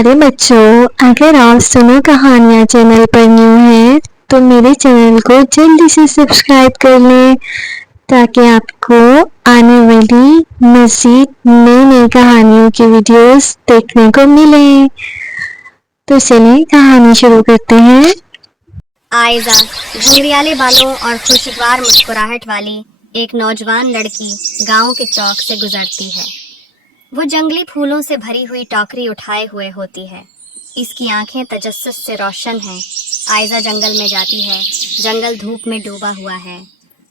प्यारे बच्चों, अगर आप सुनो कहानियाँ चैनल पर न्यू हैं तो मेरे चैनल को जल्दी से सब्सक्राइब कर लें ताकि आपको आने वाली मज़ीद नई नई कहानियों की वीडियोस देखने को मिले। तो चलिए कहानी शुरू करते हैं। आयजा घुंघरियाले बालों और खुशगवार मुस्कुराहट वाली एक नौजवान लड़की गांव के चौक से गुजरती है। वो जंगली फूलों से भरी हुई टोकरी उठाए हुए होती है। इसकी आंखें तजस्सुस से रोशन हैं। आयजा जंगल में जाती है। जंगल धूप में डूबा हुआ है।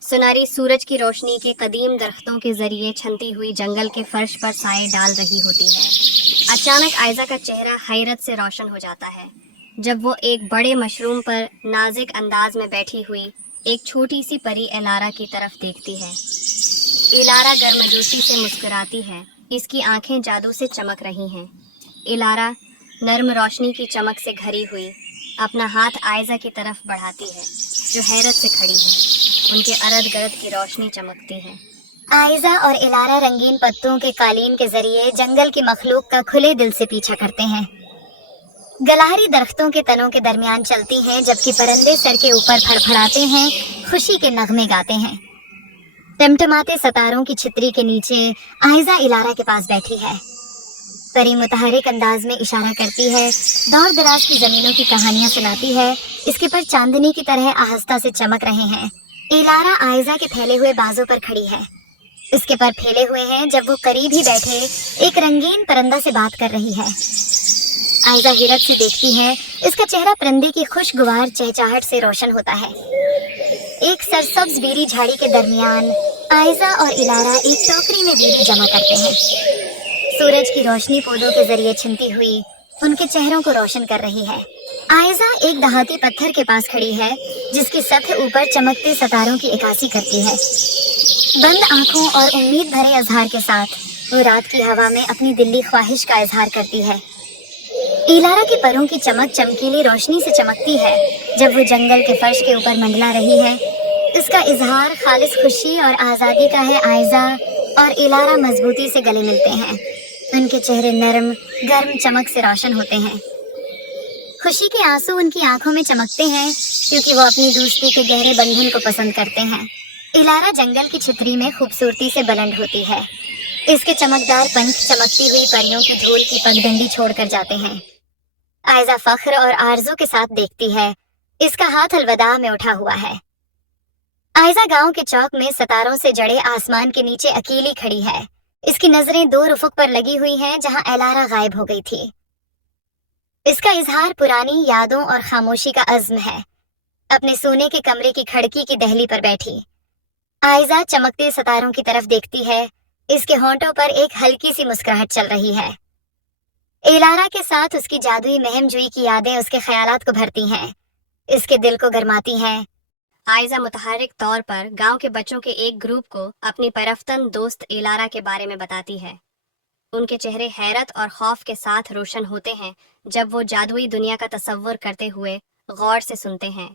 सुनहरी सूरज की रोशनी के कदीम दरख्तों के जरिए छनती हुई जंगल के फर्श पर साए डाल रही होती है। अचानक आयजा का चेहरा हैरत से रोशन हो जाता है जब वो एक बड़े मशरूम पर नाजुक अंदाज में बैठी हुई एक छोटी सी परी इलारा की तरफ देखती है। इलारा गर्मजोशी से मुस्कुराती है। इसकी आंखें जादू से चमक रही हैं। इलारा नर्म रोशनी की चमक से घरी हुई अपना हाथ आयजा की तरफ बढ़ाती है, जो हैरत से खड़ी है। उनके अरद गिरद की रोशनी चमकती है। आयजा और इलारा रंगीन पत्तों के कालीन के जरिए जंगल की मखलूक का खुले दिल से पीछा करते हैं। गलहरी दरख्तों के तनों के दरमियान चलती हैं, जबकि परिंदे सर के ऊपर फड़फड़ाते हैं, खुशी के नगमे गाते हैं। टिमटिमाते सितारों की छितरी के नीचे आयजा इलारा के पास बैठी है। परी मुतहरिक अंदाज में इशारा करती है, दौर दराज की जमीनों की कहानियां सुनाती है। इसके पर चांदनी की तरह आहिस्ता से चमक रहे हैं। इलारा आयजा के फैले हुए बाजों पर खड़ी है। इसके पर फैले हुए हैं जब वो करीब ही बैठे एक रंगीन परिंदा से बात कर रही है। आयजा हैरत से देखती है। इसका चेहरा परिंदे की खुशगवार चहचहाहट से रोशन होता है। एक सरसब्ज बेरी झाड़ी के दरमियान आयजा और इलारा एक टोकरी में बेरी जमा करते हैं। सूरज की रोशनी पौधों के जरिए छिनती हुई उनके चेहरों को रोशन कर रही है। आयजा एक दहाती पत्थर के पास खड़ी है, जिसकी सतह ऊपर चमकते सितारों की इक्कासी करती है। बंद आंखों और उम्मीद भरे इजहार के साथ वो रात की हवा में अपनी दिली ख्वाहिश का इजहार करती है। इलारा की परों की चमक चमकीली रोशनी से चमकती है जब वो जंगल के फर्श के ऊपर मंडला रही है। इसका इजहार खालिस खुशी और आज़ादी का है। आयजा और इलारा मजबूती से गले मिलते हैं। उनके चेहरे नरम गर्म चमक से रोशन होते हैं। खुशी के आंसू उनकी आंखों में चमकते हैं, क्योंकि वो अपनी दोस्ती के गहरे बंधन को पसंद करते हैं। इलारा जंगल की छतरी में खूबसूरती से बुलंद होती है। इसके चमकदार पंख चमकती हुई परियों की धूल की पगडंडी छोड़कर जाते हैं। आयजा फख्र और आरज़ू के साथ देखती है। इसका हाथ अलविदा में उठा हुआ है। आयजा गांव के चौक में सितारों से जड़े आसमान के नीचे अकेली खड़ी है। इसकी नजरें दूर उफुक पर लगी हुई हैं, जहां इलारा गायब हो गई थी। इसका इजहार पुरानी यादों और खामोशी का अज़्म है। अपने सोने के कमरे की खिड़की की दहली पर बैठी आयजा चमकते सितारों की तरफ देखती है। इसके होंठों पर एक हल्की सी मुस्कुराहट चल रही है। इलारा के साथ उसकी जादुई महमजुई की यादें उसके ख्यालात को भरती हैं, इसके दिल को गरमाती हैं। आयजा मुतहरिक तौर पर गांव के बच्चों के एक ग्रुप को अपनी परफ्तन दोस्त इलारा के बारे में बताती है। उनके चेहरे हैरत और खौफ के साथ रोशन होते हैं जब वो जादुई दुनिया का तसव्वुर करते हुए गौर से सुनते हैं।